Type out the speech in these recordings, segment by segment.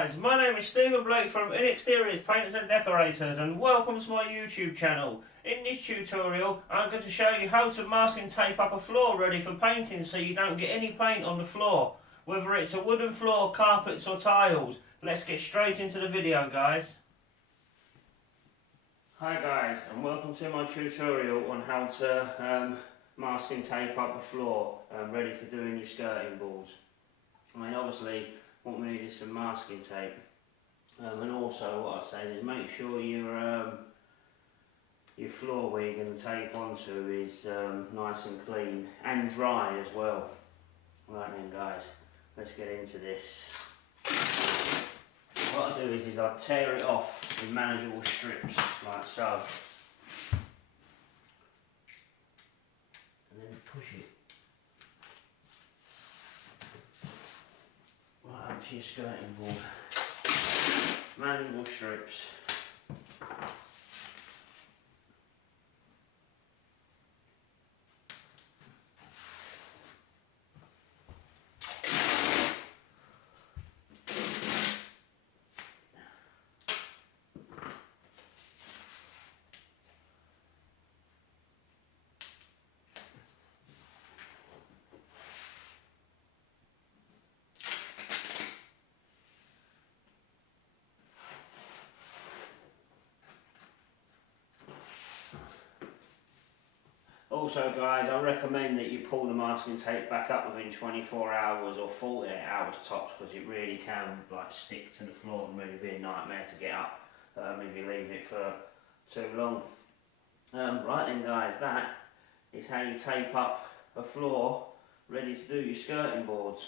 guys, my name is Stephen Blake from Inexteriors Painters and Decorators, and welcome to my YouTube channel. In this tutorial I'm going to show you how to mask and tape up a floor ready for painting so you don't get any paint on the floor, whether it's a wooden floor, carpets or tiles. Let's get straight into the video, guys. Hi guys, and welcome to my tutorial on how to mask and tape up the floor ready for doing your skirting boards. I mean, obviously what we need is some masking tape, and also what I say is make sure your floor where you're going to tape onto is nice and clean and dry as well. Right then guys, let's get into this. What I do is I tear it off in manageable strips like so, and then push it right up to your skirting board. Manageable strips. Also guys, I recommend that you pull the masking tape back up within 24 hours or 48 hours tops, because it really can stick to the floor and really be a nightmare to get up if you leave it for too long. Right then guys, that is how you tape up a floor ready to do your skirting boards.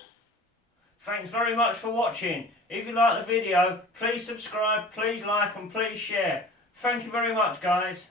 Thanks very much for watching. If you like the video, please subscribe, please like and please share. Thank you very much guys.